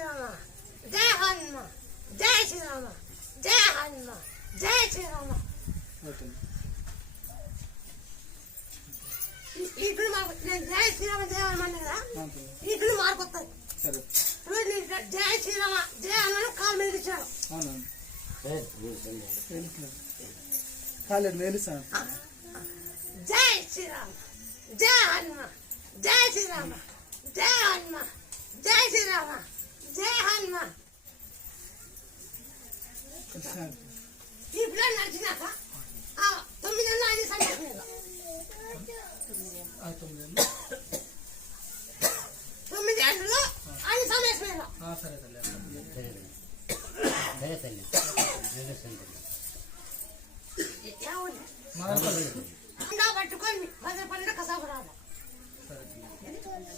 శ్రీరామ జయ హనుమ జయ శ్రీరామ జయ హనుమ జయ శ్రీరామ. ఇప్పుడు మాకు నేను జయ శ్రీరామ జయ హనుమ కదా ఇప్పుడు మార్పు వస్తుంది. జయ శ్రీరామ జయ హనుమ కాలు మీద ఇచ్చాడు. జయ శ్రీరామ జయ హనుమ జయ శ్రీరామ జయ హనుమ జయ శ్రీరామ జయ హనుమ. ఈ పిల్లలు నడిచినాక 9 ఏళ్ళు ఆయన సంతోషంగా 9 ఏళ్ళలో ఆయన సమేశ్వర. సరే